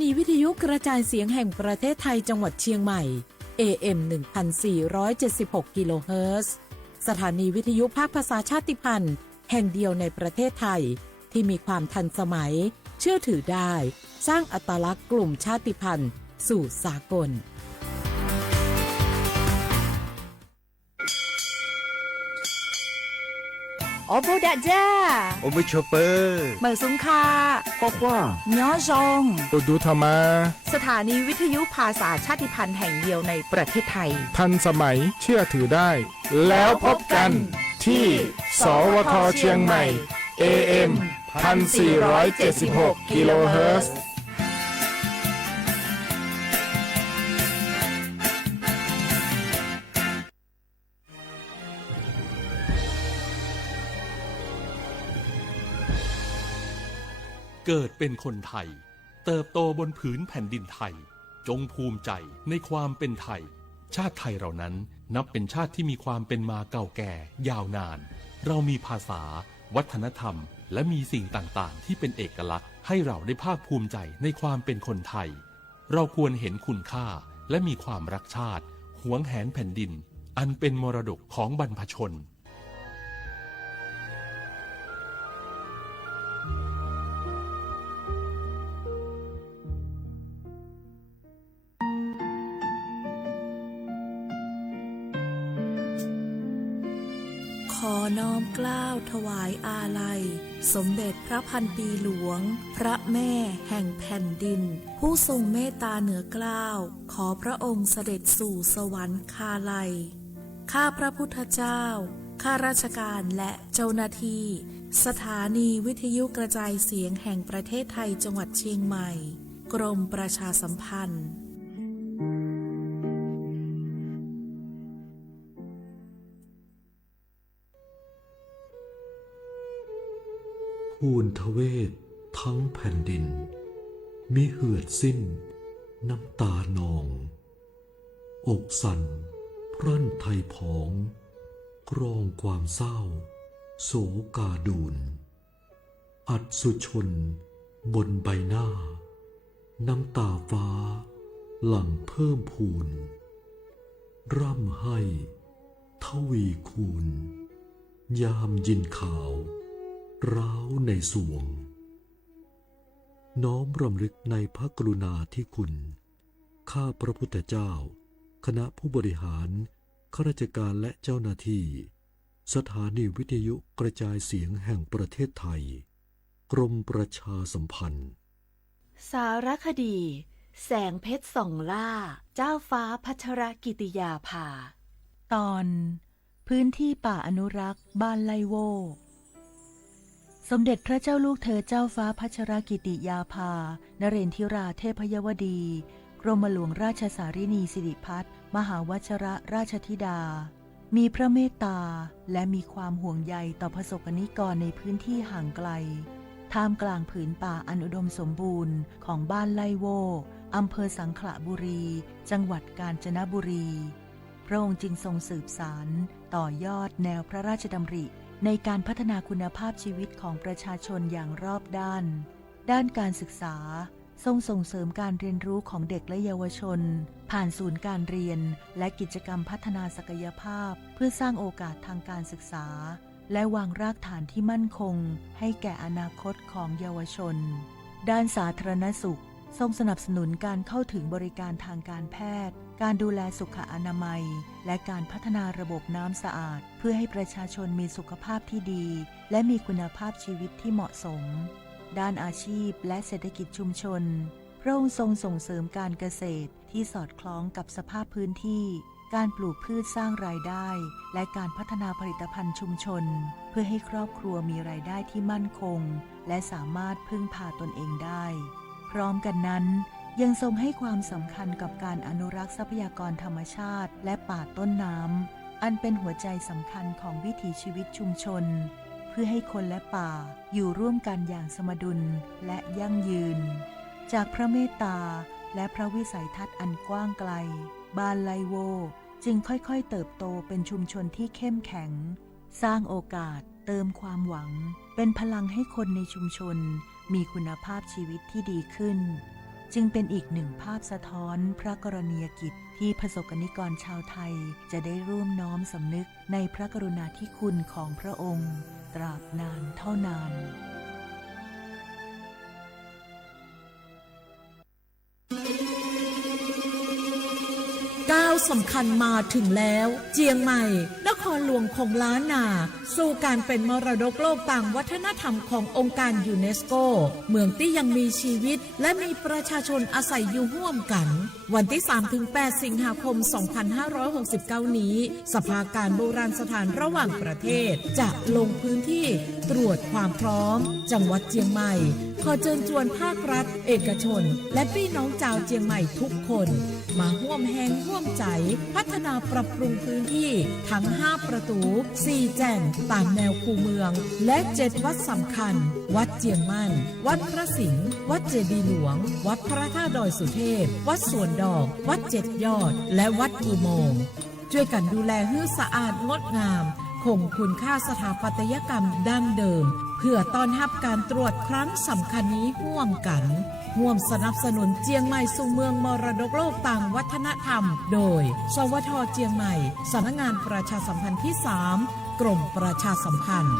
นีวิทยุกระจายเสียงแห่งประเทศไทยจังหวัดเชียงใหม่ AM 1476 กิโลเฮิรตซ์สถานีวิทยุภาคภาษาชาติพันธุ์แห่งเดียวในประเทศไทยที่มีความทันสมัยเชื่อถือได้สร้างอัตลักษณ์กลุ่มชาติพันธุ์สู่สากลโอโบดาจ้าโอเมชเปอร์เมอซุงคาพ่อคว้าย้อซงอุดูธรรมาสถานีวิทยุภาษาชาติพันธุ์แห่งเดียวในประเทศไทยทันสมัยเชื่อถือได้แล้วพบกันที่สวทเชียงใหม่ AM 1476 กิโลเฮิรตซ์เกิดเป็นคนไทยเติบโตบนผืนแผ่นดินไทยจงภูมิใจในความเป็นไทยชาติไทยเรานั้นนับเป็นชาติที่มีความเป็นมาเก่าแก่ยาวนานเรามีภาษาวัฒนธรรมและมีสิ่งต่างๆที่เป็นเอกลักษณ์ให้เราได้ภาคภูมิใจในความเป็นคนไทยเราควรเห็นคุณค่าและมีความรักชาติหวงแหนแผ่นดินอันเป็นมรดกของบรรพชนขอน้อมเกล้าถวายอาลัยสมเด็จพระพันปีหลวงพระแม่แห่งแผ่นดินผู้ทรงเมตตาเหนือเกล้าขอพระองค์เสด็จสู่สวรรคาลัยข้าพระพุทธเจ้าข้าราชการและเจ้าหน้าที่สถานีวิทยุกระจายเสียงแห่งประเทศไทยจังหวัดเชียงใหม่กรมประชาสัมพันธ์ภูนทเวศทั้งแผ่นดินมิเหือดสิ้นน้ำตานองอกสั่นพรั่นไทยผองกรองความเศร้าโศกาดูนอัศชนบนใบหน้าน้ำตาฟ้าหลั่งเพิ่มพูนร่ำให้ทวีคูณยามยินข่าวร้าวในสวงน้อมรำลึกในพระกรุณาธิคุณข้าพระพุทธเจ้าคณะผู้บริหารข้าราชการและเจ้าหน้าที่สถานีวิทยุกระจายเสียงแห่งประเทศไทยกรมประชาสัมพันธ์สารคดีแสงเพชรส่องล่าเจ้าฟ้าพัชรกิติยาภาตอนพื้นที่ป่าอนุรักษ์บ้านไลโวสมเด็จพระเจ้าลูกเธอเจ้าฟ้าพัชรกิติยาภานเรนทิราเทพยวดีกรมหลวงราชสารินีสิริพัฒน์มหาวชรราชธิดามีพระเมตตาและมีความห่วงใยต่อประสบนิกรในพื้นที่ห่างไกลท่ามกลางผืนป่าอันอุดมสมบูรณ์ของบ้านไลโวอำเภอสังขละบุรีจังหวัดกาญจนบุรีพระองค์จึงทรงสืบสานต่อยอดแนวพระราชดำริในการพัฒนาคุณภาพชีวิตของประชาชนอย่างรอบด้านการศึกษาทรงส่งเสริมการเรียนรู้ของเด็กและเยาวชนผ่านศูนย์การเรียนและกิจกรรมพัฒนาศักยภาพเพื่อสร้างโอกาสทางการศึกษาและวางรากฐานที่มั่นคงให้แก่อนาคตของเยาวชนด้านสาธารณสุขทรงสนับสนุนการเข้าถึงบริการทางการแพทย์การดูแลสุขอนามัยและการพัฒนาระบบน้ำสะอาดเพื่อให้ประชาชนมีสุขภาพที่ดีและมีคุณภาพชีวิตที่เหมาะสมด้านอาชีพและเศรษฐกิจชุมชนพระองค์ทรงส่งเสริมการเกษตรที่สอดคล้องกับสภาพพื้นที่การปลูกพืชสร้างรายได้และการพัฒนาผลิตภัณฑ์ชุมชนเพื่อให้ครอบครัวมีรายได้ที่มั่นคงและสามารถพึ่งพาตนเองได้พร้อมกันนั้นยังทรงให้ความสำคัญกับการอนุรักษ์ทรัพยากรธรรมชาติและป่าต้นน้ำอันเป็นหัวใจสำคัญของวิถีชีวิตชุมชนเพื่อให้คนและป่าอยู่ร่วมกันอย่างสมดุลและยั่งยืนจากพระเมตตาและพระวิสัยทัศน์อันกว้างไกลบ้านไลโวจึงค่อยๆเติบโตเป็นชุมชนที่เข้มแข็งสร้างโอกาสเติมความหวังเป็นพลังให้คนในชุมชนมีคุณภาพชีวิตที่ดีขึ้น จึงเป็นอีกหนึ่งภาพสะท้อนพระกรณียกิจที่ประสบกนิกรชาวไทยจะได้ร่วมน้อมสำนึกในพระกรุณาธิคุณของพระองค์ ตราบนานเท่านาน ก้าวสำคัญมาถึงแล้วเจียงใหม่นครหลวงของล้านนาสู่การเป็นมรดกโลกต่างวัฒนธรรมขององค์การยูเนสโกเมืองที่ยังมีชีวิตและมีประชาชนอาศัยอยู่ร่วมกันวันที่ 3-8 สิงหาคม 2569 นี้สภาการโบราณสถานระหว่างประเทศจะลงพื้นที่ตรวจความพร้อมจังหวัดเจียงใหม่ขอเชิญชวนภาครัฐเอกชนและพี่น้องชาวเจียงใหม่ทุกคนมาร่วมแรงร่วมใจพัฒนาปรับปรุงพื้นที่ทั้ง5ประตู4แจ่งตามแนวคูเมืองและ7วัดสำคัญวัดเจียงมั่นวัดพระสิงห์วัดเจดีย์หลวงวัดพระธาตุดอยสุเทพวัดสวนดอกวัด7ยอดและวัดอุโมงค์ช่วยกันดูแลให้สะอาดงดงามคงคุณค่าสถาปัตยกรรมดั้งเดิมเพื่อต้อนรับการตรวจครั้งสำคัญนี้ร่วมกันร่วมสนับสนุนเจียงใหม่สู่เมืองมรดกโลกต่างวัฒนธรรมโดยสวท.เจียงใหม่สำนักงานประชาสัมพันธ์ที่ 3 กรมประชาสัมพันธ์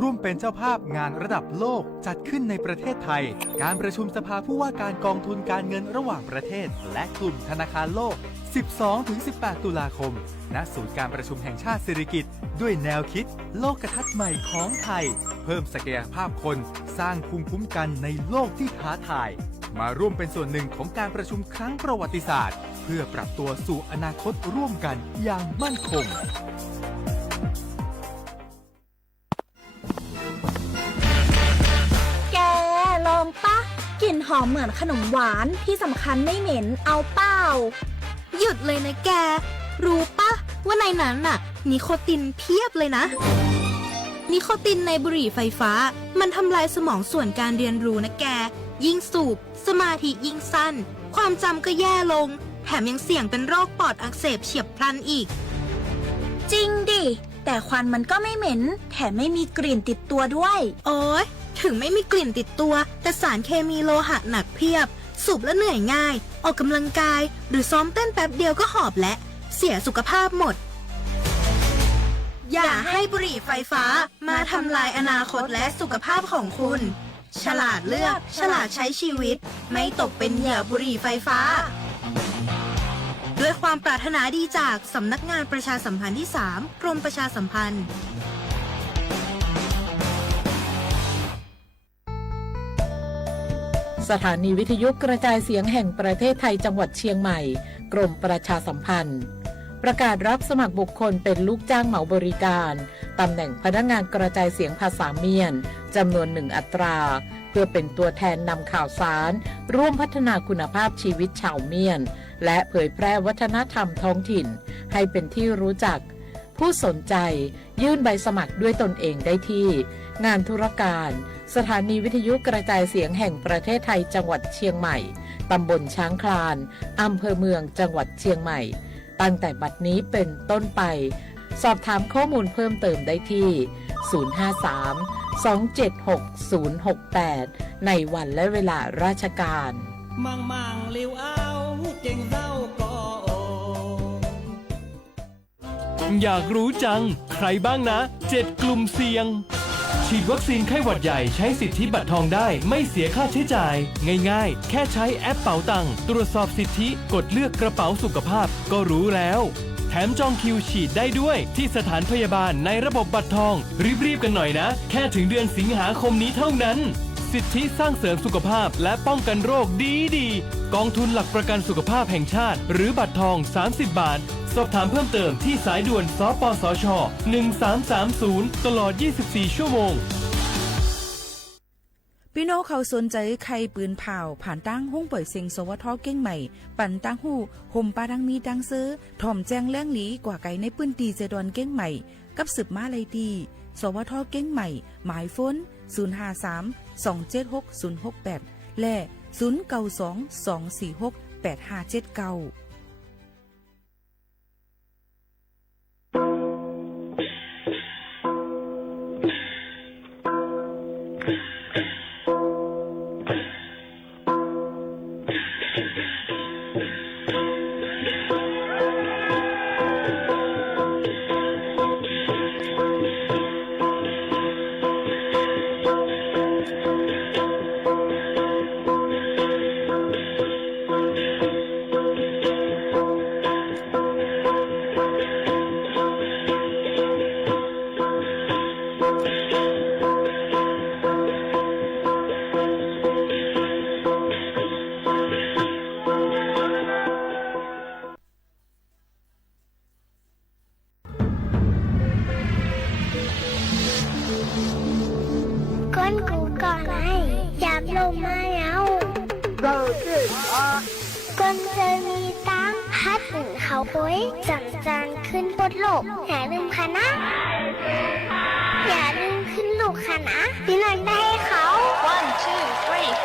ร่วมเป็นเจ้าภาพงานระดับโลกจัดขึ้นในประเทศไทยการประชุมสภาผู้ว่าการกองทุนการเงินระหว่างประเทศและกลุ่มธนาคารโลก 12-18 ตุลาคมณศูนย์การประชุมแห่งชาติสิริกิติ์ด้วยแนวคิดโลกทัศน์ใหม่ของไทยเพิ่มศักยภาพคนสร้างภูมิคุ้มกันในโลกที่ท้าทายมาร่วมเป็นส่วนหนึ่งของการประชุมครั้งประวัติศาสตร์เพื่อปรับตัวสู่อนาคตร่วมกันอย่างมั่นคงลองปะกลิ่นหอมเหมือนขนมหวานที่สำคัญไม่เหม็นเอาเปล่าหยุดเลยนะแกรู้ปะว่าในนั้นน่ะนิโคตินเพียบเลยนะนิโคตินในบุหรี่ไฟฟ้ามันทำลายสมองส่วนการเรียนรู้นะแกยิ่งสูบสมาธิยิ่งสั้นความจำก็แย่ลงแถมยังเสี่ยงเป็นโรคปอดอักเสบเฉียบพลันอีกจริงดิแต่ควันมันก็ไม่เหม็นแถมไม่มีกลิ่นติดตัวด้วยโอ๊ยถึงไม่มีกลิ่นติดตัวแต่สารเคมีโลหะหนักเพียบสูบแล้วเหนื่อยง่ายออกกำลังกายหรือซ้อมเต้นแป๊บเดียวก็หอบและเสียสุขภาพหมดอย่าให้บุหรี่ไฟฟ้ามาทำลายอนาคตและสุขภาพของคุณฉลาดเลือกฉลาดใช้ชีวิตไม่ตกเป็นเหยื่อบุหรี่ไฟฟ้าด้วยความปรารถนาดีจากสำนักงานประชาสัมพันธ์ที่ 3 กรมประชาสัมพันธ์สถานีวิทยุกระจายเสียงแห่งประเทศไทยจังหวัดเชียงใหม่กรมประชาสัมพันธ์ประกาศรับสมัครบุคคลเป็นลูกจ้างเหมาบริการตำแหน่งพนักงานกระจายเสียงภาษาเมียนจำนวน1 อัตราเพื่อเป็นตัวแทนนำข่าวสารร่วมพัฒนาคุณภาพชีวิตชาวเมียนและเผยแพร่วัฒนธรรมท้องถิ่นให้เป็นที่รู้จักผู้สนใจยื่นใบสมัครด้วยตนเองได้ที่งานธุรการสถานีวิทยุกระจายเสียงแห่งประเทศไทยจังหวัดเชียงใหม่ตำบลช้างคลานอำเภอเมืองจังหวัดเชียงใหม่ตั้งแต่บัดนี้เป็นต้นไปสอบถามข้อมูลเพิ่มเติมได้ที่053-276-068ในวันและเวลาราชการมังเลี้ยวเอาเก่งเศร้าก็อยากรู้จังใครบ้างนะ7กลุ่มเสี่ยงฉีดวัคซีนไข้หวัดใหญ่ใช้สิทธิบัตรทองได้ไม่เสียค่าใช้จ่ายง่ายๆแค่ใช้แอปเป๋าตังตรวจสอบสิทธิกดเลือกกระเป๋าสุขภาพก็รู้แล้วแถมจองคิวฉีดได้ด้วยที่สถานพยาบาลในระบบบัตรทองรีบๆกันหน่อยนะแค่ถึงเดือนสิงหาคมนี้เท่านั้นสิทธิสร้างเสริมสุขภาพและป้องกันโรคดีกองทุนหลักประกันสุขภาพแห่งชาติหรือบัตรทอง30 บาทสอบถามเพิ่มเติมที่สายด่วนสปสช1330ตลอด24ชั่วโมงพี่น้องเขาสนใจใครปืนเผาผ่านตั้งห้องปล่อยเสียงสวทเก้งใหม่ปั่นตั้งหูห่มปลาดังมีดังซื้อถ่อมแจ้งแล้งหลีกว่าไก่ในปืนตีเจดอนเก้งใหม่กับสืบมาเลยดีสวทเก้งใหม่หมายฝน053-276-068และ092-246-8579 ก้นกูก่อนไออยากลงมาเอาก้นเธอมีตังพัดหนึ่งเขาปุ้ยจังจานขึ้นบนโลกอย่าลืมคณะอย่าลืมขึ้นลูกคณะพี่นันได้ให้เขา 1 2 3 4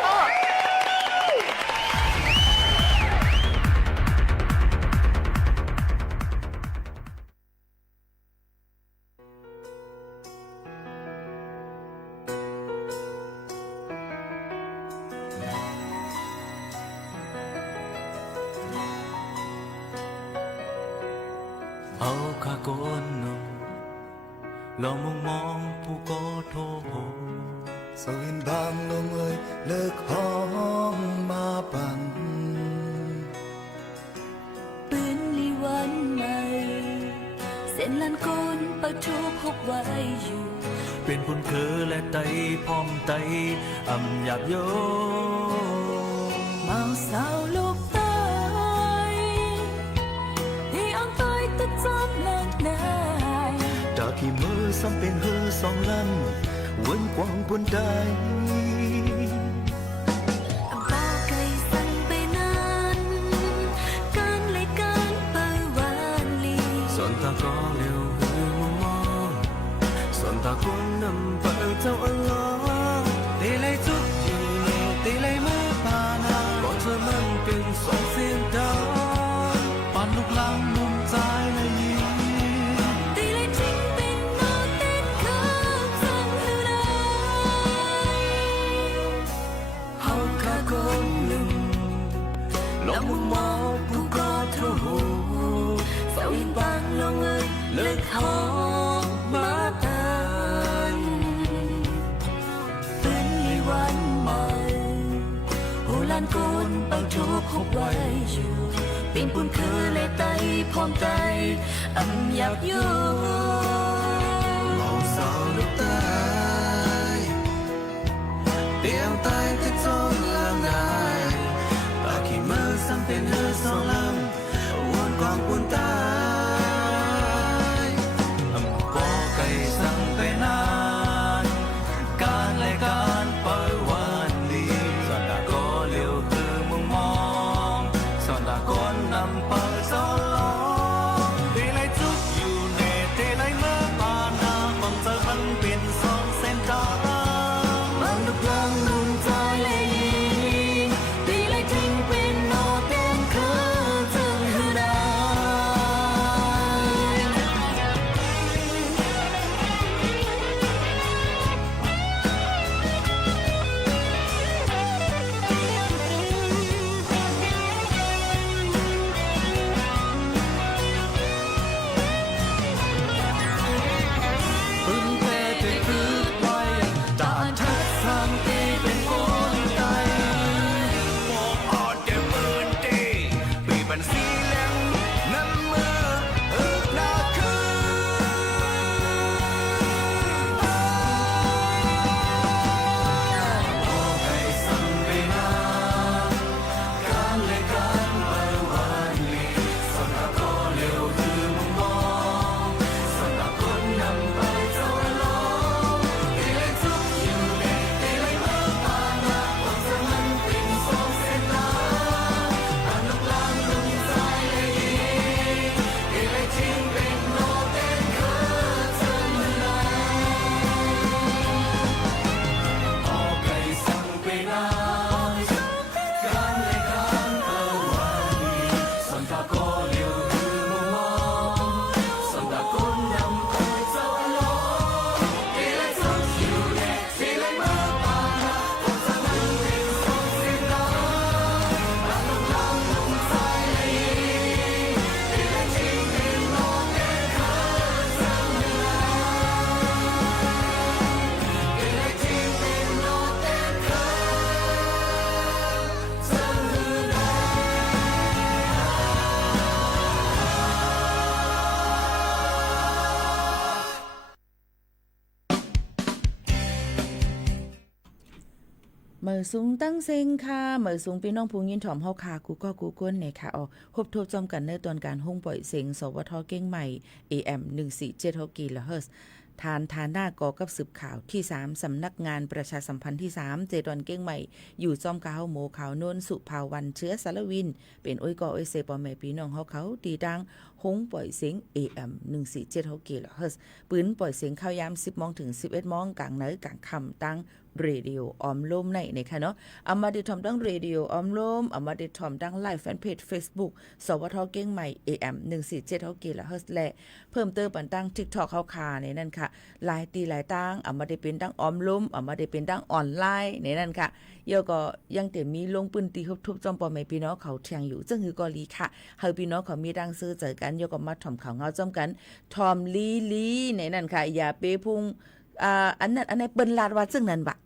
เอาข้าโกนนมลองมองผู้ก็โทสวินบางลงเอ่ยเลิกห้องมาปั่นปืนลีวันใหม่เส้นลันโกนปะทุพกไว้อยู่เป็นผลเคอและไตพร้อมไตอำหยาบโยเมาสาวลูกตายที่อ่างตายตะจอมนางนายดาที่มือซ้ำเป็นเฮือสองลำวนกว้างบนใดบอกไก่สั่งไปนั้นการเลยการไปวานลีส่วนตาก็เร็วหือมมองส่วนตาคนนำเปิดเจ้าอัลลอฮ์ตีเลยจุดอยู่ตีเลยมือปานาก่อนเธอมันเป็นสองเสียงดาวปานลูกลังมุมใจและยิ้มตีเลยทิ้งเป็นโนเต้นข้ามสั่งหือได้เฮาข้าคนหนึ่งลองมุมมองผู้ก็โทรสวินบางลงเอ่ยเลิกหอมมาตันเป็นลีวันใหม่โหลานโกนไปทุกพบไว้อยู่เป็นปุ่นคือเลยไตพร้อมใจอำอยากอยู่เมาสาวลูกตายเตียงตายที่จนละงายตาขี้มือซ้ำเป็นเฮือสองลำวนกองปุ่นตายปอไก่สั่งไปนานการและการเปิดวันดีส่วนตาก็เลี้ยวคือมึงมองส่วนตาคนนำเปิดสอนล้อตีไรจุดอยู่ในตีไรเมื่อ เหมือสูงตั้งเซ็งค่ะเหมือสูงพี่น้องพุงยินถ่อมเฮาค่ะกูก็กูก้นเนี่ยค่ะอ๋อครบทบจอมกันในตอนการห้องปล่อยเสียงสวทเก้งใหม่ AM 147กิโลเฮิรตซ์ทานหน้ากอกับสืบข่าวที่3สำนักงานประชาสัมพันธ์ที่3เจดอนเก้งใหม่อยู่จอมกาวโมขาวโนนสุภาวันเชื้อสารวินเป็นอ้อยกออ้อยเซปอแม่พี่น้องเขาตีดังห้องปล่อยเสียง AM 147กิโลเฮิรตซ์ปืนปล่อยเสียงข้าวยาม 10 มถึง 11 มกลางเหนือกลางค่ำตั้งเรดิโอออมลมในค่ะเนาะเอามาได้ทอมดังเรดิโอออมลมเอามาได้ทอมดังไลฟ์แฟนเพจ Facebook สวทเก้งใหม่ AM 147กิโลเฮิรตซ์และเพิ่มเติมปันตั้ง TikTok เข้าคาในนั่นค่ะหลายตีหลายตั้งเอามาได้เป็นดังออมลมเอามาได้เป็นดังออนไลน์ในนั่นค่ะเยอะก็ยังแต่มีลงปืนตีทุบจอมปอแม่พี่น้องเขาเทียงอยู่จึงคือกอลีค่ะเฮาพี่น้องเขามีดังซื้อเจอกันเยอะก็มาถ่อมข่าวเงาจอมกันทอมลีในนั่นค่ะอย่าไปพุ่งอันนั้นเปิ้นลาดว่าจึงนั้นบะ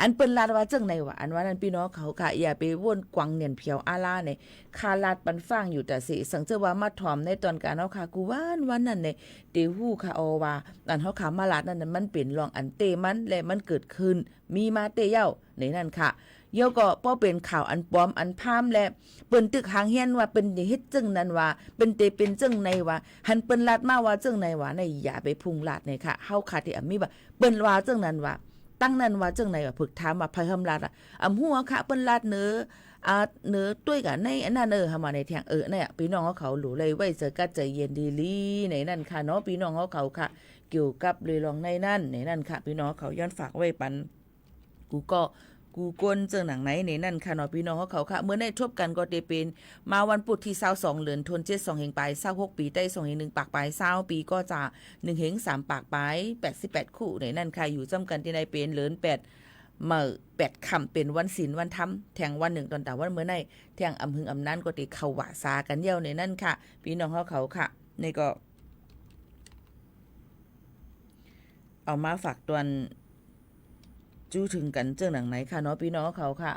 อันเปิ้นลาดว่าจังไหนวะอันว่านั้นพี่น้องเขาค่ะอย่าไปว่นกวังเนียนเพียวอาลาเนี่ยคาลาดปันฟังอยู่แต่สิสังเจอว่ามาถ่อมในตอนการเฮาค่ะกูวันนั้นเนี่ยเตฮู้ค่ะว่าอันเฮาค่ะมาลาดนั้นมันเป็นรองอันเตมันและมันเกิดขึ้นมีมาเตเย้าในนั้นค่ะเยาก็ป้อเป็นข่าวอันปลอมอันพามและเปิ้นตึกหางเฮียนว่าเป็นเฮ็ดจังนั้นว่าเป็นเตเป็นจังในว่าหันเปิ้นลาดมาว่าจังในว่าในอย่าไปพุ่งลาดเนี่ยค่ะเฮาค่ะที่มีว่าเปิ้นว่าจังนั้นว่าตั้งนั้นว่าจังไหนว่าฝึกถามว่าไผคำลาดหัวค่ะเปิ้นลาดเนื้อต้วยกันในอันนั้นหามาในแทงเนี่ยพี่น้องเขาหลูเลยไว้เจอกัดใจเย็นดีลีในนั่นค่ะเนาะพี่น้องเขาค่ะเกี่ยวกับเลยลองในนั่นค่ะพี่น้องเขาย้อนฝากไว้ปันกูก้นเจอหนังไหนในนั่นค่ะเนาะพี่น้องเขาค่ะเมื่อได้ทบกันก็ได้เป็นมาวันพุธที่22เดือนธันวาคม2เฮงปลาย26ปีใต้2เฮง1ปากปลาย20ปีก็จะ1เฮง3ปากปลาย88คู่ในนั่นค่ะอยู่จำกันที่ในเป็นเลือน8เมื่อ8ค่ำเป็นวันศีลวันธรรมแทงวัน1ตอนแต่วันเมื่อในแทงอำหึงอำนั้นก็ได้เข้าว่าซากันเยี่ยวในนั่นค่ะพี่น้องเขาค่ะนี่ก็เอามาฝากตวนจู้ถึงกันเจ้าหนังไหนค่ะเนาะพี่น้องเขาค่ะ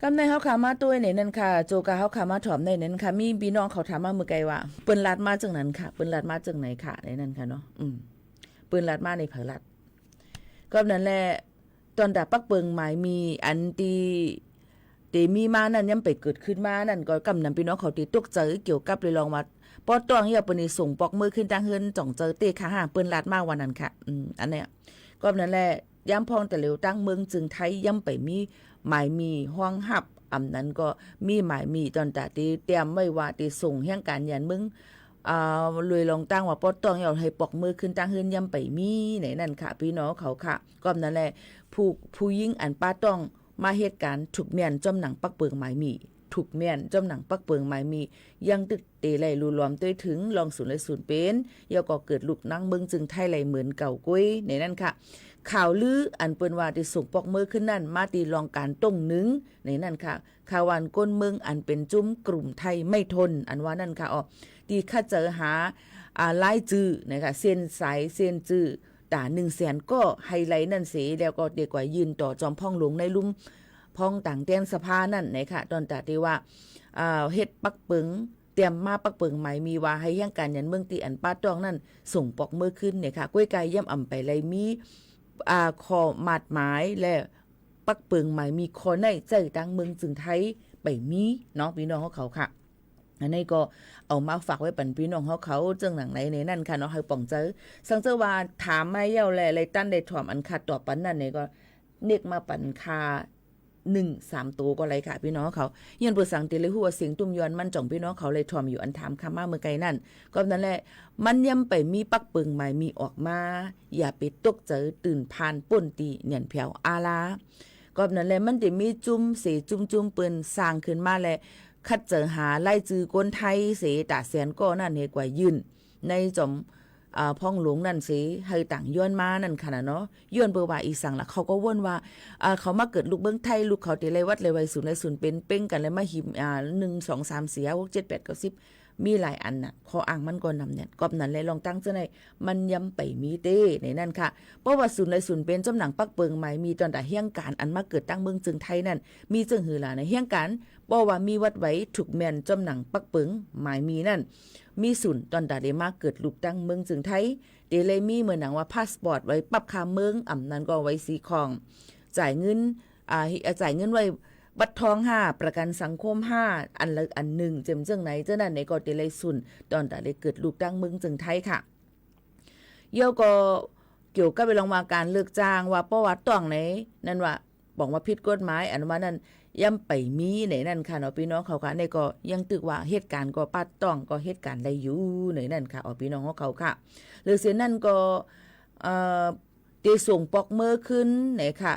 กำในเฮาขามาตัวเนี่ยนั่นค่ะโจกาเฮาขามาถอมในนั้นค่ะมีพี่น้องเขาถามมาเมื่อไกลว่าเปิ้นลาดมาจังนั้นค่ะเปิ้นลาดมาจังไหนค่ะในนั้นค่ะเนาะเปิ้นลาดมาในเผลลัดก็นั้นแหละตอนดาปักเปิงหมายมีอันตีมีมานั่นยังไปเกิดขึ้นมานั่นก็กำนั้นพี่น้องเขาตีตกใจเกี่ยวกับเลยลองมาปอตองอย่าปนิส่งปอกมือขึ้นตั้งเฮือนจ่องเจอเตะค่ะห่างเปิ้นลาดมากวันนั้นค่ะอันเนี้ยก็นั่นแหละย้ำพองแต่เหลวตั้งเมืองจึงไทยย่ำไปมีหมายมีห้องหับนั้นก็มีหมายมีตอนตาตีเตรียมไว้ว่าตีส่งแห่งการยันมึงเลยลองตั้งว่าปอตองอย่าให้ปอกมือขึ้นตั้งเฮือนย่ำไปมีไหนนั่นค่ะพี่น้องเขาค่ะก็นั่นแหละผู้ยิ่งอันป้าต้องมาเหตุการณ์ถูกเมียนจอมหนังปักเปิงหมายมีถูกเมียนจอมหนังปักเปิงหมายมียังตึกเตไหลรูรวมด้วยถึงลองศูนย์เลยศูนย์เป็นยาก็เกิดลูกนั่งเมืองจึงไทยไหลเหมือนเก่ากุ้ยในนั่นค่ะข่าวลืออันเปิ้นว่าที่ส่งปอกมือขึ้นนั่นมาตีลองการต้งนึงในนั่นค่ะข่าววันก้นเมืองอันเป็นจุ้มกลุ่มไทยไม่ทนอันว่านั่นค่ะตีข้าเจอหาลายจื้อนะคะเส้นสายเส้นจื้อตา100,000ก็ไฮไลท์นั่นเสียแล้วก็เด็กกว่ายืนต่อจอมพ่องหลวงในลุ่มพ้องต่างแดนสภานั่นนะคะตอนตาที่ว่าเฮ็ดปักเปิงเตรียมมาปักเปิงใหม่มีว่าให้ย่างการยันเมืองตีอันป้าต้องนั่นส่งปอกมือขึ้นเนี่ยค่ะก้วยไก่ย่ำอ่ำไปเลยมีคอมาดหมายและปักเปิงใหม่มีคอในใจตั้งเมืองจึงไทยไปมีเนาะพี่น้องเขาค่ะอันนี้ก็เอามาฝากไว้ปันพี่น้องเขาเจ้าหนังไหนในนั่นค่ะเนาะให้ป่องเจอสังเจอว่าถามไม่เย้าแลอะไรตั้นได้ถ่อมอันขาดต่อปันนั่นเนี่ยก็เนกมาปันคา1-3ตัวก็ไรค่ะพี่น้องเขายันเปิดสังเตเลยหัวเสียงตุ้มยอนมันจ่องพี่น้องเขาเลยถ่อมอยู่อันถามคำมาเมื่อไกลนั่นก็นั่นแหละมันย่ำไปมีปักเปิงใหม่มีออกมาอย่าไปตกเจอตื่นผ่านป่นตีเนียนเพียวอาลาก็นั่นแหละมันจะมีจุ่มเสจุ่มเปิ้นสร้างขึ้นมาแลคัดเจอหาไล่จือคนไทยเสตาแสนก็นั่นเหตุกว่ายืนในจอมพ่องหลวงนั่นสิให้ต่างย้อนมานั่นค่ะเนาะย้อนเบอร์ว่าอีสังล่ะเขาก็ว่นว่าเขามาเกิดลูกเบิ้งไทยลูกเขาตีเลยวัดเลยไว้ศูนย์เลยศูนย์เป็นเป้งกันเลยมาหิม1 2 3 4 5 6 7 8 9 10 มีหลายอันน่ะข้ออ้างมันก็นำเนี่ยกอบนั้นเลยลองตั้งเจ้าในมันย้ำไปมีเต้ในนั่นค่ะเพราะว่าศูนย์เลยศูนย์เป็นจำหนังปักเปิงใหม่มีตอนแต่เฮียงการอันมาเกิดตั้งเมืองจึงไทยนั่นมีจึงหือหลาในเฮียงการเพราะว่ามีวัดไว้ถูกแม่นจำหนังปักเปิงหมายมีนั่นมีศูนย์ตอนแต่ได้มาเกิดลูกตั้งเมืองจึงไทยเดเลยมีเหมือนหนังว่าพาสปอร์ตไว้ปรับค่าเมืองอ่ำนั้นก็ไว้สีของจ่ายเงินจ่ายเงินไว้บัตรทอง5ประกันสังคม5อันละอันหนึ่งเจมเจ้งไหนเจ้านั่นในก็เดเลยสุนตอนแต่ได้เกิดลูกตั้งเมืองจึงไทยค่ะเยี่ยวก็เกี่ยวกับไปลองมาการเลือกจ้างว่าประวัติต้องไหนนั่นว่าบอกว่าผิดกฎหมายอันว่านั้นย่ำไปมีไหนนั่นค่ะเนาะพี่น้องเขาค่ะในก็ยังตึกว่าเหตุการณ์ก็ปัดต้องก็เหตุการณ์ได้อยู่ไหนนั่นค่ะพี่น้องของเขาค่ะหรือเสียนั่นก็เตส่งปอกมือขึ้นไหนค่ะ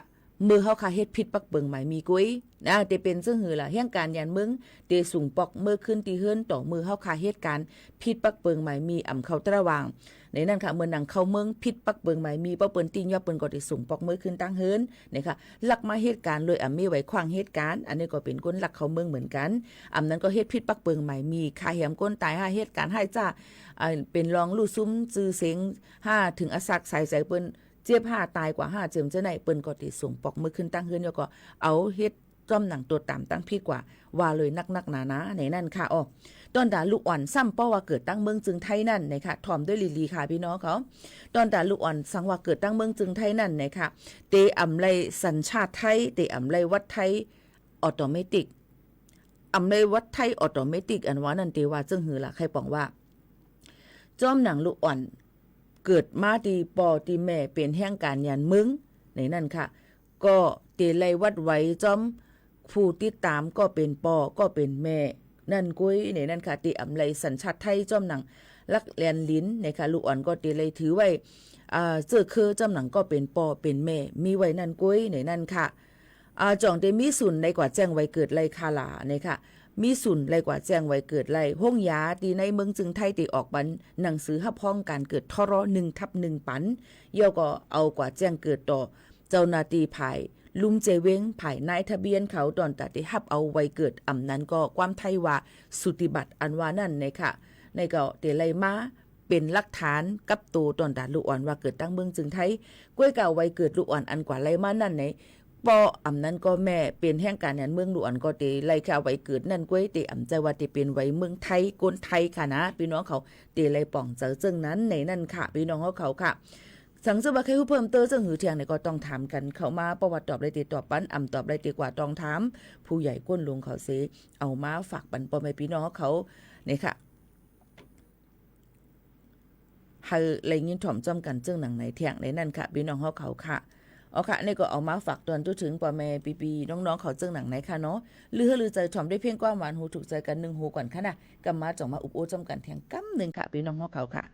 มือเฮาค่ะเฮ็ดผิดปักเบิงหมายมีกุ้ยนะเตเป็นซึ่งหือล่ะเฮียงการยันมึงเตสูงปอกมือขึ้นตีเฮือนต่อมือเฮาค่ะเฮ็ดการผิดปักเบิงหมายมีอ่ำเข้าตระวางในนั้นค่ะเมื่อนังเข้าเมืองผิดปักเบิงหมายมีบ่เปิ้นติงยอเปิ้นก็ได้สูงปอกมือขึ้นตั้งเฮือนนี่ค่ะลักมาเหตุการณ์เลยมีไว้ขวางเหตุการณ์อันนี้ก็เป็นคนลักเข้าเมืองเหมือนกันนั้นก็เฮ็ดผิดปักเบิงหมายมีค่าแหมก้นตาย5เหตุการณ์ให้จ้าเป็นรองลู่ซุ้มจื้อเสียง5ถึงอสักใส่ใจเปิ้นเจ็บ5ตายกว่า5เจิมเจ้าไหนเปิ้นก็ได้ส่งปอกมือขึ้นตั้งเฮือนแล้วก็เอาเฮ็ดจ้อมหนังตัวตามตั้งพี่กว่าเลยนักหนาในนั่นค่ะตอนดาลูกอ่อนซ้ำเพราะว่าเกิดตั้งเมืองจึงไทยนั่นนะคะถ่อมด้วยลีค่ะพี่น้องเขาตอนดาลูกอ่อนสังว่าเกิดตั้งเมืองจึงไทยนั่นนะคะเตอำไลสัญชาติไทยเตอำไลวัดไทยออโตเมติกอำไลวัดไทยออโตเมติกอันว่านั่นเตว่าจึงหือล่ะใครบอกว่าจ้อมหนังลูกอ่อนเกิดมาตีปอตีแม่เป็นแห่งการยันมึงในนั่นค่ะก็เตไลวัดไว้จ้อมผู้ติดตามก็เป็นปอก็เป็นแม่นั่นกุ้ยในนั่นค่ะตีอำไลสัญชาติไทยจ้อมหนังลักแลนลิ้นในค่ะลูกอ่อนก็ตีไลถือไว้เจอคือจ้อมหนังก็เป็นปอเป็นแม่มีไว้นั่นกุ้ยในนั่นค่ะจ่องเตมีสุนในกว่าแจ้งไว้เกิดไลคาลาในค่ะมีสุนไรกว่าแจ้งไว้เกิดไรห้องยาตีในเมืองจึงไทยตีออกบันหนังสือหับห้องการเกิดทร1/1ปันเย่าก็เอากว่าแจ้งเกิดต่อเจ้านาตีภายลุมเจเวงภายนายทะเบียนเขาตอนตัดที่หับเอาไว้เกิดอ่ำนั้นก็ความไทยว่าสุติบัตรอันว่านั่นในค่ะในก็เตไลมาเป็นหลักฐานกับตัวตอนตัดลูกอ่อนว่าเกิดตั้งเมืองจึงไทยก้วยเก่าไว้เกิดลูกอ่อนอันกว่าไรมานั่นในปออำนั้นก็แม่เป็นแห่งการยันเมืองหลวงก็เตไล่ข่าวไว้เกิดนั่นก้วยเตอำใจว่าเตเป็นไว้เมืองไทยคนไทยค่ะนะพี่น้องเขาเตไล่ป่องเจอจึงนั้นในนั่นค่ะพี่น้องเขาค่ะสังเกตว่าใครผู้เพิ่มเติมจึงหือเทียงเนี่ยก็ต้องถามกันเข้ามาประวัติตอบได้ตีตอบปันอำตอบได้ตีกว่าต้องถามผู้ใหญ่ก้นลุงเขาเสเอามาฝากปันปอแม่พี่น้องเขาเนี่ยค่ะให้ไรยินถ่อมจำกันจึงหนังในเทียงในนั่นค่ะพี่น้องเขาค่ะค่ะนี่ก็เอามาฝากตอนตู้ถึงป่อแม่ปีน้องๆเขาจึงหนังไหนค่ะเนาะลือใจถ่อมได้เพียงกว่าหวานหูถูกใจกัน1หูก่อนค่ะนะกำมาจ่องมาอุบโอจำกันเทียงกำนึงค่ะพี่น้องเขาค่ะ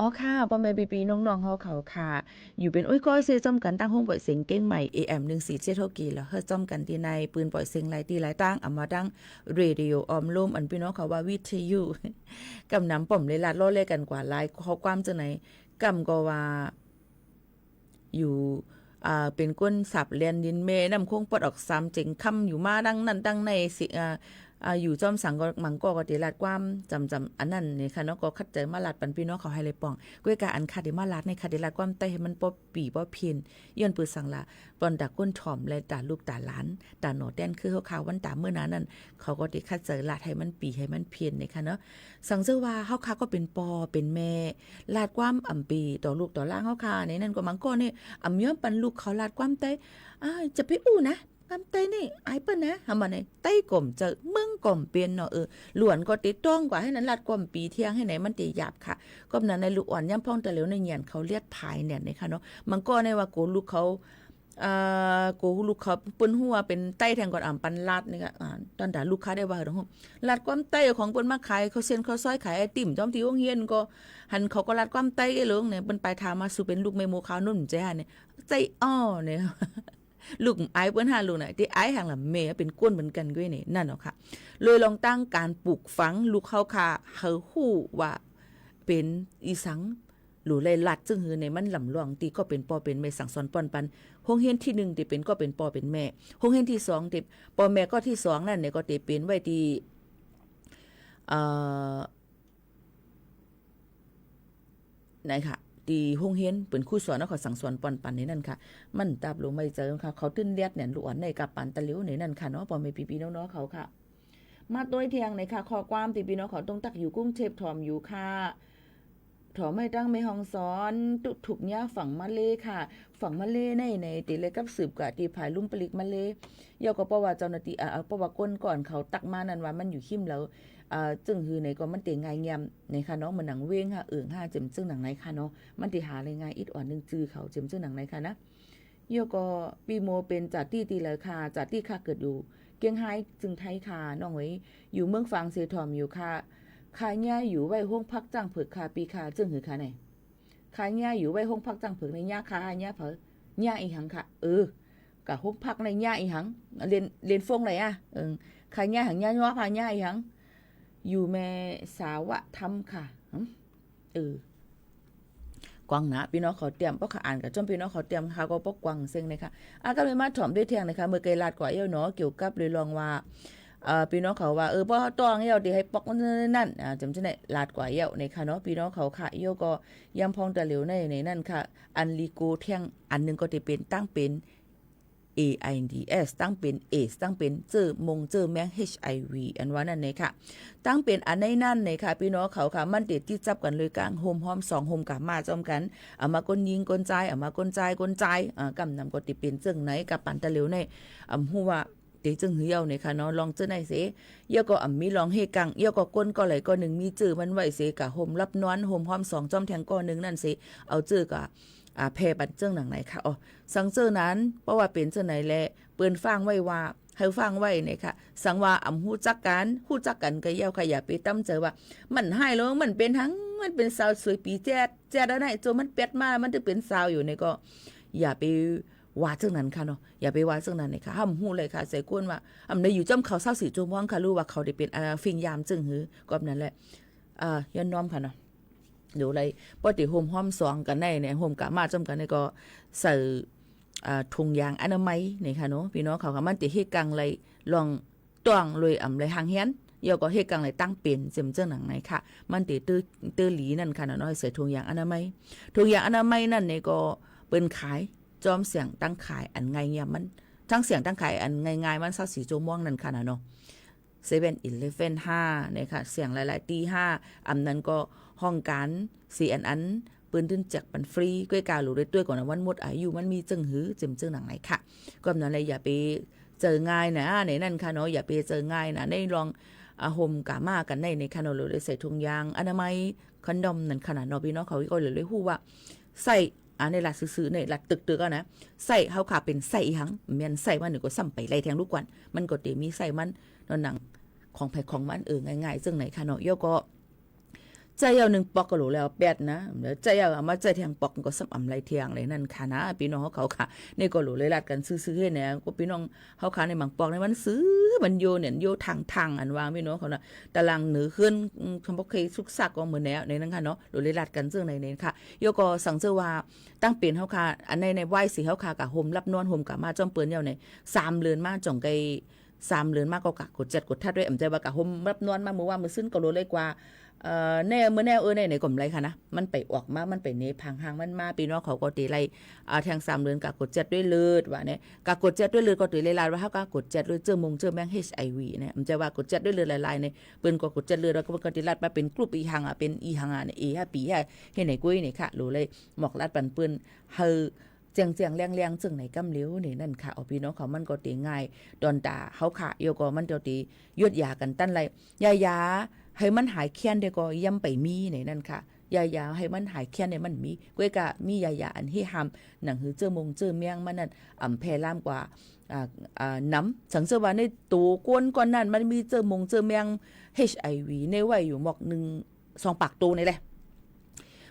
อ๋อค่ะปอมแม่ปีๆน้องๆเขาค่ะ อยู่เป็นโอ้ยก้อยซื้อจอมกันตั้งห้องปล่อยเสียงเก้งใหม่ AM 147เท่ากี่แล้วเฮ็ดจอมกันที่ในปืนปล่อยเสียงหลายที่หลายตั้งเอามาตั้งเรดิโอออมลมอันพี่น้องเขาว่าวิทยุ กำนำป่อมเลยลัดล้อเล่กันกว่าหลายเขาความจังไหนกำก็ว่าอยู่เป็นก้นสับเรียนดินเมนำคงปลดออกซ้ำเจ๋งค่ำอยู่มาดังนั้นดังในสิอยู่จอมสังก็มังก็ติลาดความจำอันนั้นนี่ค่ะเนาะก็คัดเจอมาลาดปันพี่น้องเขาให้เลยป่องก้วยกาอันคาดิมาลาดในคาดิลาดความใต้ให้มันปบปีบ่เพียนย้อนปืนสังละปอนตาก้นถ่อมและตาลูกตาหลานตาหนอแดนคือเขาวันตาเมื่อนั้นเขาก็ติคัดเจอลาดให้มันปีให้มันเพียนนี่ค่ะเนาะสังเจอว่าเฮาคาก็เป็นปอเป็นแม่ลาดความอำปีต่อลูกต่อหลานเฮาคาในนั้นก็มังก็นี่อำย้อนปันลูกเขาลาดความใต้จะไปอู้นะกำไตนี่ไอ้เปิ้นนะทำมาไหนไต้ก่มเจอเมืองก่มเปลี่ยนเนาะหลวนก็ติดต้องกว่าให้นั้นลัดก่มปีเที่ยงให้ไหนมันติหยาบค่ะก็นั้นในลูกอ่อนย่ำพ่องแต่เหลวในเหียนเขาเลียดภายเนี่ยนี่ค่ะเนาะมันก็ในว่าโกลูกเขาโกลูกเขาเปิ้นหัวเป็นไต้แทงก่อนอ่ำปันลาดนี่ค่ะตอนด่าลูกค้าได้ว่าเนาะลาดความไต้ของเปิ้นมาขายเขาเซ็นเขาซอยขายไอติ่มจอมที่วงเฮียนก็หันเขาก็ลาดความไต้ไอ้เหลืองเนี่ยเปิ้นไปทามาสู่เป็นลูกแม่โมขาวนุ่นใจฮะเนี่ยใจอ้อเนี่ยลูกไอ้เปิ้นหาลูกน่ะที่ไอ้ห่างละแม่เป็นก้นเหมือนกันก้วยนี่นั่นเนาะค่ะเลยลองตั้งการปลูกฝังลูกเฮาค่ะเฮาฮู้ว่าเป็นอีสังหรือเลยลัดจึงหือในมันลำลวงตีก็เป็นปอเป็นแม่สั่งสอนป้อนปันโรงเรียนที่1ที่เป็นก็เป็นปอเป็นแม่โรงเรียนที่2ที่ปอแม่ก็ที่2นั่นเนี่ยก็ติเป็นไว้ที่ไหนค่ะตีโรงเรียนเป็นครูสอนแล้วเขาสั่งสอนปอนปันในนั่นค่ะมันตับลงไม่เจอค่ะเขาตื้นเลียดเนี่ยลูกอ่อนในกับปันตะหลิวในนั่นค่ะเนาะปอแม่พี่ๆน้องๆเขาค่ะมาโดยเที่ยงในค่ะข้อความที่พี่น้องเขาต้องตักอยู่กรุงเทพถอมอยู่ค่ะถอไม่ตั้งไม่ห้องสอนตุถูกเนี่ยฝั่งมาเลค่ะฝั่งมาเลในติเลยกับสืบกะตีภายลุ่มปลิกมาเลยอก็เพราะว่าเจ้าหน้าที่เพราะว่าก้นก่อนเขาตักมานั่นว่ามันอยู่ขิมแล้วจึงคือในก็มันเตงง่ายเงียมในค่ะน้องมันหนังเว้งค่ะ5จึงหนังไหนค่ะเนาะมันติหาอะไรง่ายอิดอ่อนนึงจื้อเขาจึงหนังไหนค่ะนะก็ปีโมเป็นจัดที่ตีเลยค่ะจัดที่ค่ะเกิดอยู่เกียงไฮ้จึงไทยค่ะน้องไว้อยู่เมืองฝางเซทอมอยู่ค่ะขายง่ายอยู่ไว้ห้องพักจ้างเผือกค่ะปีค่ะจึงหือค่ะไหนขายง่ายอยู่ไว้ห้องพักจ้างเผือกในย่าค่ะย่าเผือกย่าอีหังค่ะกับห้องพักในย่าอีหังเรียนฟงไหนขายง่ายหังย่าย้อค่ะย่าอีหังอยู่แม่สาวะทำค่ะกวางหนาพี่น้องเขาเตรียมเพราะเขาอ่านกับจ้อมพี่น้องเขาเตรียมค่ะก็ปกกวางเซ็งเลยค่ะก็เลยมาถ่อมด้วยเที่ยงนะคะเมื่อไกลลาดกว่าเนาะเกี่ยวกับเลยลองว่าพี่น้องเขาว่าเพราะต้องเดีให้ปอกนั่นจำจะได้ลาดกว่าในค่ะเนาะพี่น้องเขาค่ะก็ย้ำพองตะเหลวในนั่นค่ะอันลีโกเที่ยงอันนึงก็จะเป็นตั้งเป็น AIDS ตั้งเป็น AIDS ตั้งเป็นเจอแมง HIV อันว่านั่นเลยค่ะตั้งเป็นอันในนั่นเลยค่ะพี่น้องเขาค่ะมันติดที่จับกันเลยกลางโฮมหอม2โฮมกับมาจอมกันเอามาก้นยิงก้นใจเอามาก้นใจกำนำก็ติเป็นจึงไหนกับปันตะเหลวในฮู้ว่าติจึงเหี่ยวเนี่ยค่ะเนาะลองเจอไหนเสก็มีลองเฮกังก็ก้นก็ไหลก็1มีจื้อมันไว้เสกะโฮมรับนอนโฮมหอม2จอมแทงก็1นั่นเสเอาจื้อกะแพบันเจิ้งหนังไหนค่ะสังเจอนั้นเพราะว่าเป็นเจ้าไหนแลเปิ้นฟังไว้ว่าให้ฟังไว้เนี่ยค่ะสังว่าฮู้จักกันก็เย้าค่ะอย่าไปตั้มเจอว่ามันให้แล้วมันเป็นทั้งมันเป็นสาวสวยปีแจ๊ดได้จนมันเป็ดมามันถึงเป็นสาวอยู่เนี่ยก็อย่าไปว่าเจ้านั้นค่ะเนาะอย่าไปว่าเจ้านั้นเนี่ยค่ะห้ามฮู้เลยค่ะใส่ก้นว่าได้อยู่จ้ำเขา24ชั่วโมงค่ะรู้ว่าเขาได้เป็นฟิงยามจึงหือก็นั่นแหละย้อนน้อมค่ะเนาะเดี๋ยวอะไรปกติโฮมห้อม2กันได้เนี่ยโฮมกะมาจำกันเนี่ยก็ใส่ถุงยางอนามัยนี่ค่ะเนาะพี่น้องเขาค่ะมันติเฮ็ดกังเลยลองตวงเลยเลยหางเฮียนก็เฮ็ดกังเลยตั้งเป็นเจ้าหนังไหนค่ะมันติตื้อหลีนั่นค่ะเนาะใส่ถุงยางอนามัยนั่นเนี่ยก็เปิ้นขายจอมเสียงตั้งขายอันง่ายเงียบมันทั้งเสียงตั้งขายอันง่ายๆมัน24ชั่วโมงนั่นค่ะเนาะ7-Eleven 5เนี่ยค่ะเสียงหลายๆตี5นั้นก็ห้องการอันปืนทึนจักปันฟรีก้วยกาหลูด้วยก่อนวันหมดอายุมันมีจึงหือจึงหนังไหนค่ะก็นั้นเลยอย่าไปเจอง่ายนะในนั่นค่ะเนาะอย่าไปเจอง่ายนะได้ลองโฮมกามากันในค่ะเนาะเลยใส่ถุงยางอนามัยคอนโดมนั่นขนาดเนาะพี่น้องเขาก็เลยฮู้ว่าใส่ในหลักซื้อในหลักตึกๆนะใส่เฮาค่ะเป็นใส่หังแม่นใส่มันก็ซ้ำไปไล่แทงลูกกวนมันก็มีใส่มันหนังของไผของมันง่ายๆซึ่งไหนค่ะเนาะก็ ใจเอา1ปอกก็รู้แล้วแปดนะเดี๋ยวใจเอามาใจแทงปอกก็สับอำไรเทียงเลยนั่นค่ะนะพี่น้องเขาค่ะนี่ก็รู้เลยลัดกันซื้อๆให้แน่ก็พี่น้องเขาค่ะในบางปอกในมันซื้อมันโยเนี่ยโยทางอันวางพี่น้องเขาน่ะตารางเหนือขึ้นคำบ่เคยสุกซักก็เหมือนแนวในนั้นค่ะเนาะรู้เลยลัดกันซึ่งในนี้ค่ะโยก็สั่งเจอว่าตั้งเป็นเขาค่ะอันในไหว้สิเขาค่ะกับโฮมรับนอนโฮมกับมาจอมเปิ้นเยาใน3เดือนมาจ่องไก3เดือนมากก็กะกด7กดทัดด้วยอำใจว่ากับโฮมรับนอนมาเมื่อว่ามื้อซึ้นก็รู้เลยกว่าแน่เมื่อแน่ในกลุ่มไรค่ะนะมันไปออกมามันไปเนพังหางมันมาปีน้องเขาก็ตีไรแทง3เดือนกะกด7ด้วยเลือดว่าเนี่ยกะกด7ด้วยเลือดก็ตีลายๆว่าเฮากะกด7ด้วยเจอมงเจอแมง HIV เนี่ยมันจะว่ากด7ด้วยเลือดลายๆเนี่ยเปิ้นก็กด7เลือดแล้วก็ก็ตีลัดมาเป็นกลุ่มอีหังเป็นอีหังเนี่ยเอ5ปีให้เฮ็ดไหนกุ้ยนี่ค่ะรู้เลยหมอกลัดปันเปิ้นเฮาเจียงแรงๆจึงไหนกำเหลียวนี่นั่นค่ะเอาพี่น้องเขามันก็ตีง่ายดอนตาเฮาค่ะโยก็มันจะตียวดยากันตั้นไรยาให้มันหายเคียนได้ก็ย่ำไปมีในนั่นค่ะยาให้มันหายเคียนในมันมีก้วยกะมียาอันที่หำหนังหือเจอมงเจอเมียงมันนั่นแพร่ล่ามกว่าน้ำสังเสว่าในตัวก้นก่อนนั้นมันมีเจอมงเจอเมียง HIV ในไว้อยู่หมอก1-2 ปากตัวนี่แหละ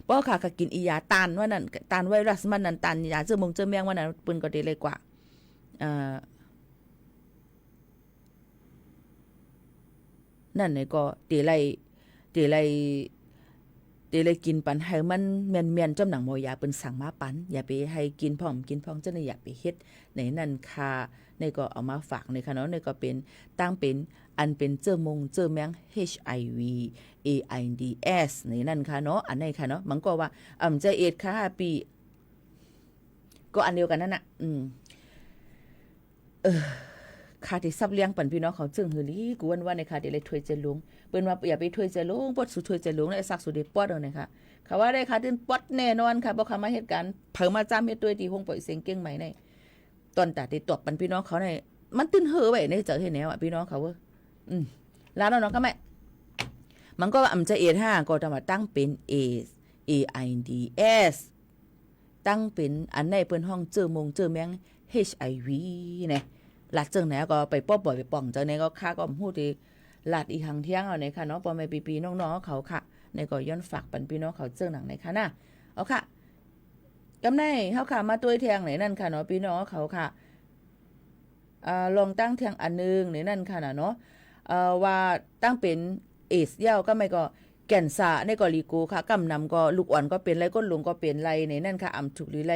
เพราะค่ะก็กินอียาต้านว่านั่นต้านไวรัสมันนั่นต้านยาเจอมงเจอเมียงว่านั่นปืนก็ดีเลยกว่านั่นนี่ก็ตีไรกินปันให้มันเมียนจำหนังหมอยาเป็นสั่งมาปันอย่าไปให้กินพร้อมจังอย่าไปเฮ็ดในนั่นค่ะนี่ก็เอามาฝากในค่ะเนาะนี่ก็เป็นตั้งเป็นอันเป็นเจอมงเจอแมง HIV AIDS ในนั่นค่ะเนาะอันไหนค่ะเนาะมันก็ว่าใจเอดค่ะปีก็อันเดียวกันนั่นน่ะคาที่ซับเลี้ยงปันพี่น้องเขาจึงหือลีกวนว่าในคาที่เลยถวยใจลุงเปิ้นว่าอย่าไปถวยใจลุงปอดสุถวยใจลุงได้ซักสุได้ปอดเอานะคะเขาว่าได้ค่ะตื่นปอดแน่นอนค่ะบ่ค่ะมาเหตุการณ์เผามาจ้ำเฮ็ดด้วยที่ห้องปล่อยเสียงเก่งใหม่ในตอนตาติดตบปันพี่น้องเขาในมันตื่นเหือไว้ในเจอเฮ็ดแนวพี่น้องเขาลาวน้องก็แม่มันก็อำจะเอ5ก็จะมาตั้งเป็น AIDS ตั้งเป็นอันในเปิ้นห้องเจอมงเจอแมง HIV เนี่ยหลัดจังไหนก็ไปป้อบ่อยไปป่องจังไหนก็ค่าก็ฮู้ที่หลัดอีหังเที่ยงเอาในค่ะเนาะปอแม่ปีๆน้องๆเขาค่ะในก็ย้อนฝากปันพี่น้องเขาเจิงหนังในค่ะนะเอาค่ะกำไนเฮาค่ะมาตัวเที่ยงไหนนั่นค่ะเนาะพี่น้องเขาค่ะลองตั้งเที่ยงอันนึงในนั่นค่ะเนาะว่าตั้งเป็นเอสยาวก็ไม่ก็แก่นสะในก็ลีกูค่ะกำนำก็ลูกอ่อนก็เป็นไรก้นหลงก็เป็นไรในนั่นค่ะอำถูกหรือไร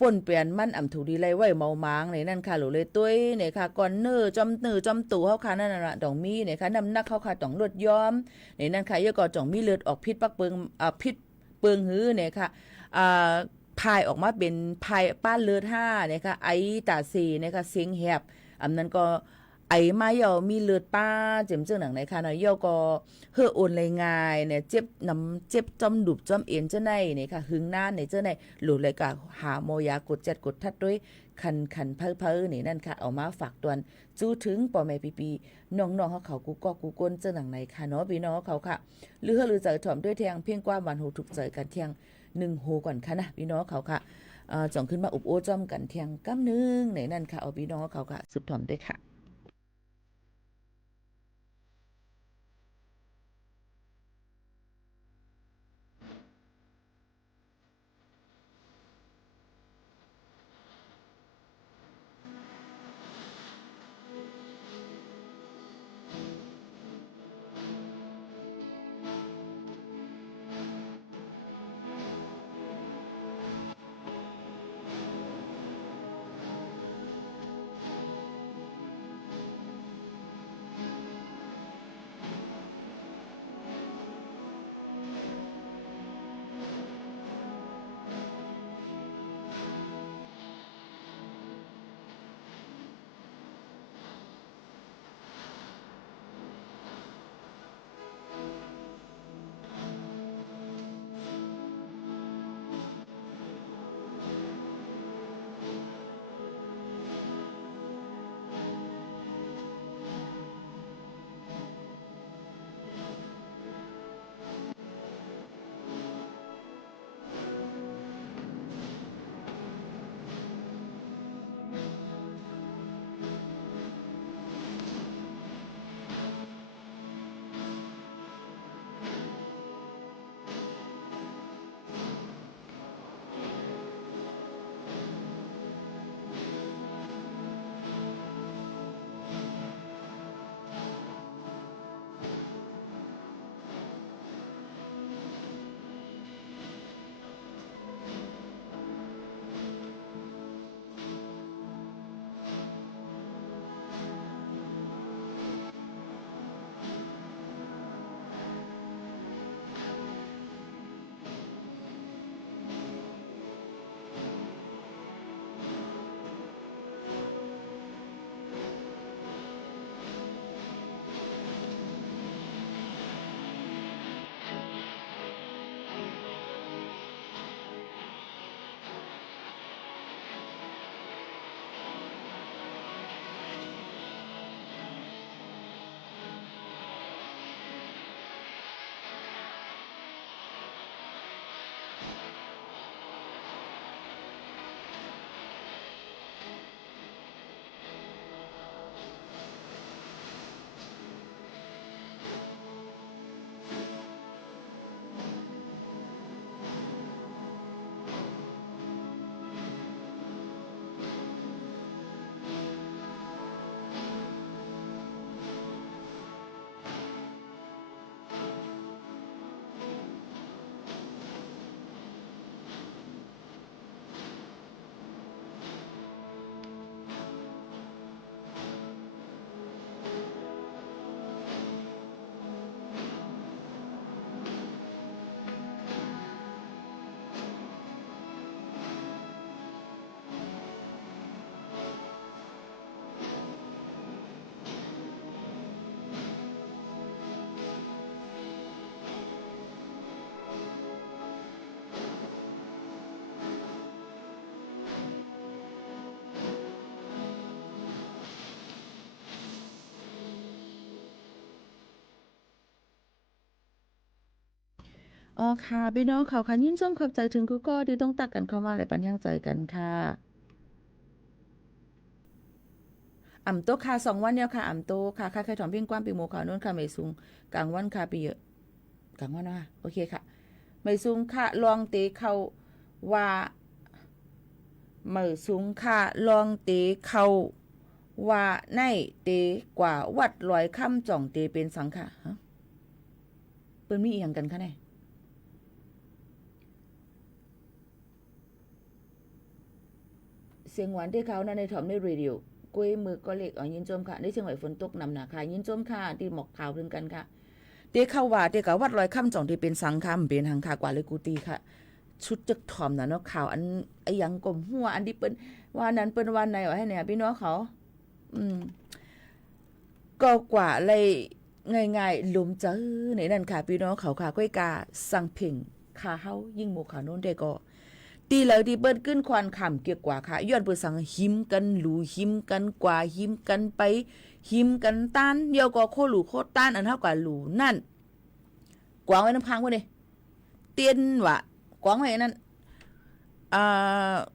ป่นเปลี่ยนมันถูกดีไรไว้เมามางในนั่นค่ะหรือเลยตุ้ยเนี่ยค่ะก่อนจอมตู่เฮาค่ะนั่นน่ะดองมีเนี่ยค่ะน้ำหนักเฮาค่ะต้องลดย้อมในนั่นค่ะยก็จ่องมีเลือดออกพิษปักเปิงพิษเปิงหื้อเนี่ยค่ะพายออกมาเป็นพายป้านเลือด5เนี่ยค่ะไอตาสีเนี่ยค่ะเสียงแหบนั้นก็ไอมาเยามีเลือดป้าเจ็มเจ้าหนังไหนค่ะเนาะเยาก็เฮือโอนเลยง่ายเนี่ยเจ็บจอมดุบจอมเอ็นเจ้าในเนี่ยค่ะหึงนานในเจ้าในหลุดเลยก็หาโมยากดจัดกดทัดด้วยคันเพ้อนี่นั่นค่ะเอามาฝากตวนจู้ถึงป่อแม่ปีน้องๆเขากูก็กูก้นเจ้าหนังไหนค่ะเนาะพี่น้องเขาค่ะหรือเจอถ่อมด้วยเทียงเพียงกว่าวันโหถูกเจอกันเทียง1โหก่อนค่ะนะพี่น้องเขาค่ะจ่องขึ้นมาอุบโอจอมกันเทียงกำนึงในนั่นค่ะเอาพี่น้องเขาค่ะสืบถ่อมด้วยค่ะ อ๋อค่ะพี่น้องเขาค่ะยินส้มขอบใจถึงกูก็ที่ต้องตักกันเข้ามาและปันยังใจกันค่ะอ่ำโตค่ะ2 วันเดียวค่ะอ่ำโตค่ะใครถอมเพียงกว้างปีโมค่ะนู้นค่ะไม่สูงกลางวันค่ะปีเยอะกลางวันนะโอเคค่ะไม่สูงค่ะลองเตเข้าว่าไม่สูงค่ะลองเตเข้าว่าในเตกว่าวัดลอยค่ำจ่องเตเป็นสังค่ะฮะเปิ้นมีอีหยังกันคะเนี่ยเสียงหวานที่เขาในถอมในเรดิโอกุ้ยมือก็เล็กยินจมค่ะในเชียงใหม่ฝนตกนำหนาค่ะยินจมค่ะที่หมอกขาวถึงกันค่ะเตเข้าว่าเตกวัดลอยค่ำจ่องที่เป็นสังค่ะเป็นหังค่ะกว่าเลยกูตีค่ะชุดจักถอมนะเนาะข่าวอันไอ้ยังกลมหัวอันที่เปิ้นว่านั้นเปิ้นวันไหนวะให้เนี่ยพี่น้องเขาก็กว่าเลยง่ายๆลุมเจอในนั่นค่ะพี่น้องเขาค่ะก้อยกาสั่งเพ่งขาเฮายิ่งหมู่ขาโน้นได้ก็ตีแล้วที่เปิ้นขึ้นควันขำเกี่ยวกว่าค่ะย้อนเปิ้นสั่งหิมกันหลูหิมกันกว่าหิมกันไปหิมกันต้านเดียวก็โคหลูโคต้านอันเท่ากับหลูนั่นกวางไว้น้ำพังไว้ดิเตียนวะกวางไว้นั่น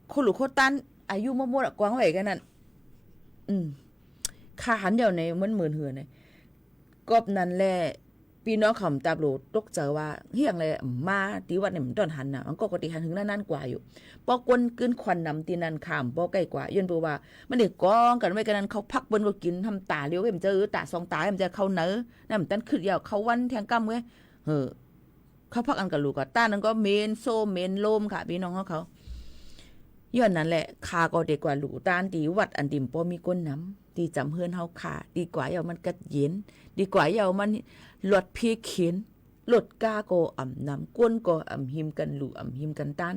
โคหลูโคต้านอายุมั่วๆกวางไว้กันนั่นขาหันเดียวในมันหมื่นเหือในกบนั้นแหละพี่น้องขำตาโหลตกใจว่าเฮียงเลยมาตีวัดเนี่ยมันตอนหันน่ะมันก็ติหันถึงนั่นกว่าอยู่ปอกวนกึ้นควันนำตีนันขามปอใกล้กว่าย้อนเปว่ามันเด็กกองกันไว้กันนั้นเขาพักบนก็กินทำตาเลี้ยวมันเจอตา2 ตามันจะเข้าเนื้อนั่นมันตันขึ้นยาวเขาวันแทงกำเว้ยเขาพักอันกับลูกก็ต้านั้นก็เมนโซเมนโลมค่ะพี่น้องเขาย้อนนั้นแหละคาก็เด็กกว่าหลูต้านตีวัดอันดิมปอมีก้นน้ำตีจำเฮือนเฮาขาดีกว่าเอามันกัดเย็นดีกว่าเอามันลดพีเขียนลดก้าก็อ่ำน้ำก้นก็อ่ำหิมกันหลูอ่ำหิมกันต้าน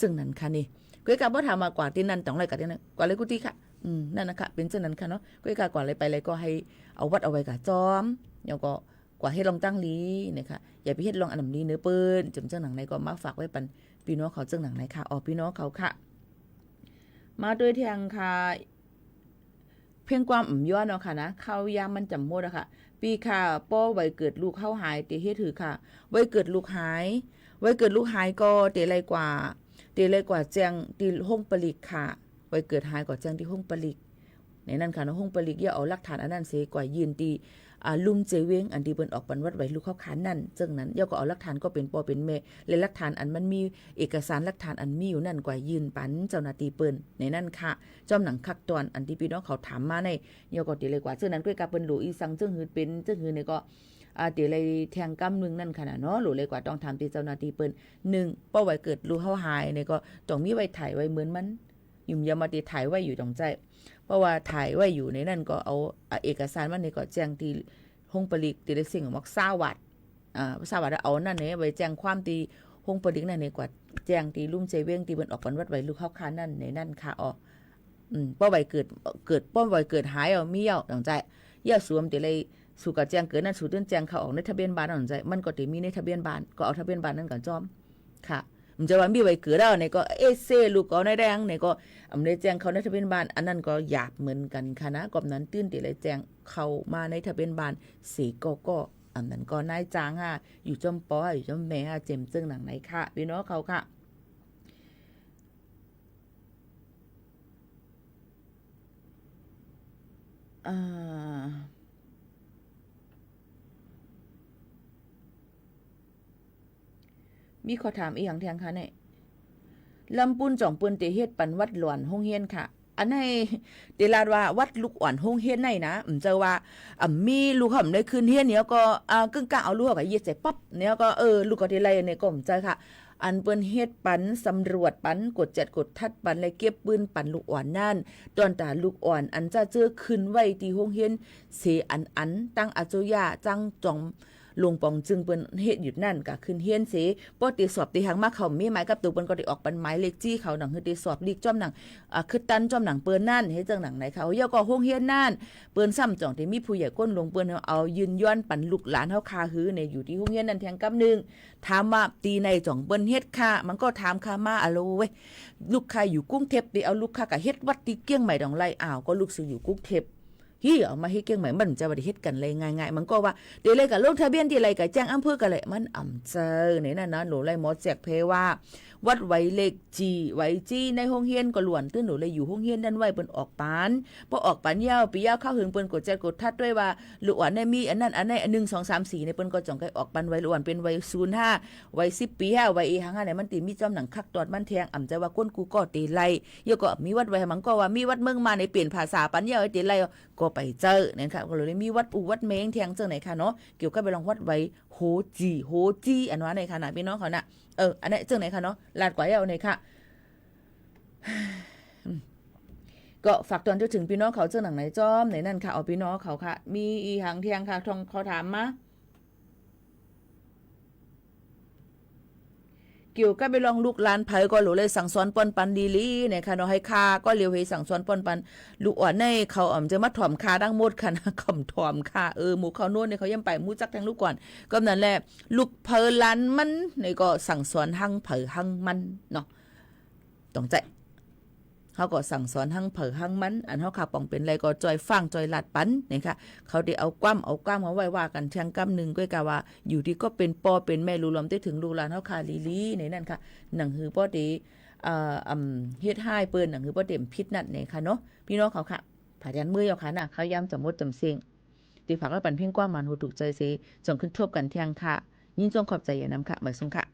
จึงนั้นค่ะนี่ก้อยกาบ่ถามมากว่าที่นั่นต้องอะไรกันที่นั่นกว่าเลยกูตีค่ะนั่นนะคะเป็นจึงนั้นค่ะเนาะก้อยกากว่าอะไรไปเลยก็ให้เอาวัดเอาไว้กับจอมแล้วก็กว่าให้ลองตั้งลีนะคะอย่าไปเฮ็ดลองอันนี้เนื้อเปิ้นจึงหนังในก็มาฝากไว้ปันพี่น้องเขาจึงหนังในค่ะพี่น้องเขาค่ะมาด้วยทางค่ะเพียงความย้อนเนาะค่ะนะเข้ายามมันจำหมดอะค่ะปีค่ะป้อไว้เกิดลูกเข้าหายเตเฮ็ดถือค่ะไว้เกิดลูกหายไว้เกิดลูกหายก็เตไรกว่าแจ้งที่ห้องปลิกค่ะไว้เกิดหายก็แจ้งที่ห้องปลิกในนั้นค่ะเนาะห้องปลิกอย่าเอาหลักฐานอันนั้นเสียกว่ายืนตีลุมเจเวงอันที่เปิ้นออกปันวัดไว้ลูกเข้าขานนั่นจึงนั้นย่อก็เอาหลักฐานก็เป็นปอเป็นแม่และหลักฐานอันมันมีเอกสารหลักฐานอันมีอยู่นั่นกว่ายืนปันเจ้าหน้าที่เปิ้นในนั่นค่ะจอมหนังคักตอนอันที่พี่น้องเขาถามมาในย่อก็ติเลยกว่าจึงนั้นก้อยกาเปิ้นหลูอีสังจึงหือเป็นจึงหือนี่ก็ติเลยแทงกำนึงนั่นค่ะเนาะหลูเลยกว่าต้องถามที่เจ้าหน้าที่เปิ้น1ป้อไว้เกิดลูกเฮาหายนี่ก็ต้องมีไว้ถ่ายไว้เหมือนมันยุ่มยามาติถ่ายไว้อยู่ตรงใจเพราะว่าถ่ายไว้อยู่ในนั่นก็เอาเอกสารมันนี่ก็แจ้งที่ห้องปลิกตีได้สิ่งของมักซาวัดซาวัดเอานั่นเนี่ยไว้แจ้งความตีห้องปลิกนั่นเนี่ยกว่าแจ้งตีลุ่มเจเวงตีเบิ่นออกปันวัดไว้ลูกเข้าคานั่นในนั่นค่ะป้อไว้เกิดป้อไว้เกิดหายเอามีเอาตั้งใจอย่าสวมตีเลยสู่กับแจ้งเกิดนั่นสู่ตื้นแจ้งเขาออกในทะเบียนบ้านตั้งใจมันก็ตีมีในทะเบียนบ้านก็เอาทะเบียนบ้านนั่นก่อนจอมค่ะมันจะว่ามีไว้เกิดแล้วเนี่ยก็เซลูกเอาในแดงเนี่ยก็ได้แจ้งเขาในทะเบียนบ้านอันนั้นก็หยาบเหมือนกันค่ะนะกอบนั้นตื้นตีเลยแจ้งเข้ามาในทะเบียนบ้านสีก็อันนั้นก็นายจางอยู่จอมปออยู่จอมแม่เจมจึงหนังไหนค่ะพี่น้องเขาค่ะมีขอถามอีกอย่างแทงค่ะเนี่ยลำปุนจ่องปืนเตเฮ็ดปันวัดหลวนห้องเฮียนค่ะอันในเดลาดว่าวัดลูกอ่อนห้องเฮียนในนะเจอว่ามีลูกห่ำได้คืนเฮียนเนี่ยก็กึ่งกะเอาลูกก็เย็ดใส่ปั๊บเนี่ยก็ลูกก็ที่ไรเนี่ยก็ใจค่ะอันเปิ้นเฮ็ดปันสำรวจปันกดจัดกดทัดปันและเก็บปืนปันลูกอ่อนนั่นตอนตาลูกอ่อนอันจะเจอขึ้นไว้ที่ห้องเฮียนเสอันตั้งอาจุยาจังจ่องลงปองจึงเปิ้นเฮ็ดหยุดนั่นก็ขึ้นเฮียนเสปอติสอบติหังมาเขามีหมายกับตัวเปิ้นก็ได้ออกปันหมายเลขจี้เขาหนังคือติสอบลีกจ้อมหนังคือตันจ้อมหนังเปิ้นนั่นเฮ็ดจังหนังไหนเขาย่อก็ห้องเฮียนนั่นเปิ้นซ้ำจ่องที่มีผู้ใหญ่ก้นลงเปิ้นเอายืนย้อนปันลูกหลานเฮาคาหือในอยู่ที่ห้องเฮียนนั่นแทงกับนึงถามว่าตีในจ่องเปิ้นเฮ็ดค่ะมันก็ถามค่ะมาอะโลเว้ยลูกค้าอยู่กรุงเทพติเอาลูกค้าก็เฮ็ดวัดที่เกี้ยงใหม่ดองไล่ก็ลูกซื้ออยู่กรุงเทพ ฮีเอามาให้เก่งใหม่มันจะบ่ได้เฮ็ดกันเลยง่ายๆมันก็ว่าเดี๋ยวเลยก็ลงทะเบียนที่ไรก็แจ้งอำเภอกันเลยมันอ่ำเจอนี่นั่นนะหนูเลยหมอแจกเพว่าวัดไว้เลขจีไว้จีในห้องเฮียนก็ล้วนตื้อหนูเลยอยู่ห้องเฮียนนั่นไว้เปิ้นออกปานพอออกปานยาวปียาวเข้าหึงเปิ้นกดแจกดทัดด้วยว่าลูกอ่อนได้มีอันนั้นอันไหน1 2 3 4ในเปิ้นก็จ่องไกออกปานไว้ลูกอ่อนเป็นไว้05ไว้10ปี5ไว้อีหังไหนมันติมีจอมหนังคักตอดมันแทงอ่ำใจว่าก้นกูก็ตีไล่ยก็มีวัดไว้มันก็ว่ามีวัดเมืองมาในเปลี่ยนภาษาปันยาวตีไล่ก็ไปเจอเนี่ยค่ะก็เลยมีวัดอูวัดเมงแทงเจอไหนค่ะเนาะเกี่ยวกับไปลองวัดไว้โหจีอันว่าในค่ะนะพี่น้องเขาน่ะอันไหนเจอไหนค่ะเนาะลาดกว่าเอาไหนค่ะก็ฝากตอนจนถึงพี่น้องเขาเจอหนังไหนจอมไหนนั่นค่ะเอาพี่น้องเขาค่ะมีอีหางเทียงค่ะทองเขาถามมาเกี่ยวกับไปลองลูกหลานไผก็หลูเลยสั่งสอนปนปันดีลีเนี่ยค่ะเนาะให้คาก็เลียวให้สั่งสอนปนปันลูกอ่อนในเขาจะมาถ่อมคาดังหมดค่ะนะข่มถ่อมค่ะหมู่เขาโน่นเนี่ยเขาย่ำไปมู่จักทั้งลูกก่อนก็นั่นแหละลูกเพอหลานมันนี่ก็สั่งสอนหั่งเผอหั่งมันเนาะต้องใจเขาก็สั่งสอนหั่งเผอหั่งมันอันเขาขาป่องเป็นไรก็จอยฟังจอยลัดปันนี่ค่ะเขาได้เอาก้ามเขาไว้ว่ากันเทียงก้ามหนึ่งก็กะว่าอยู่ที่ก็เป็นปอเป็นแม่รู้ลำได้ถึงลูกหลานเขาคาลีในนั่นค่ะหนังหือป้อดีเฮ็ดให้เปิ้นหนังหือป้อเต็มพิษนั่นนี่ค่ะเนาะพี่น้องเขาค่ะผ่ายันมือเอาค่ะน่ะเขาย้ำจำมดจำเสียงตีฝากไว้ปันเพียงกว่ามันหูถูกใจสิจงขึ้นทบกันเทียงค่ะยิ่งจงขอบใจอย่านำค่ะหมายสุงค่ะ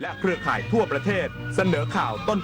และเครือข่ายทั่วประเทศเสนอข่าวต้น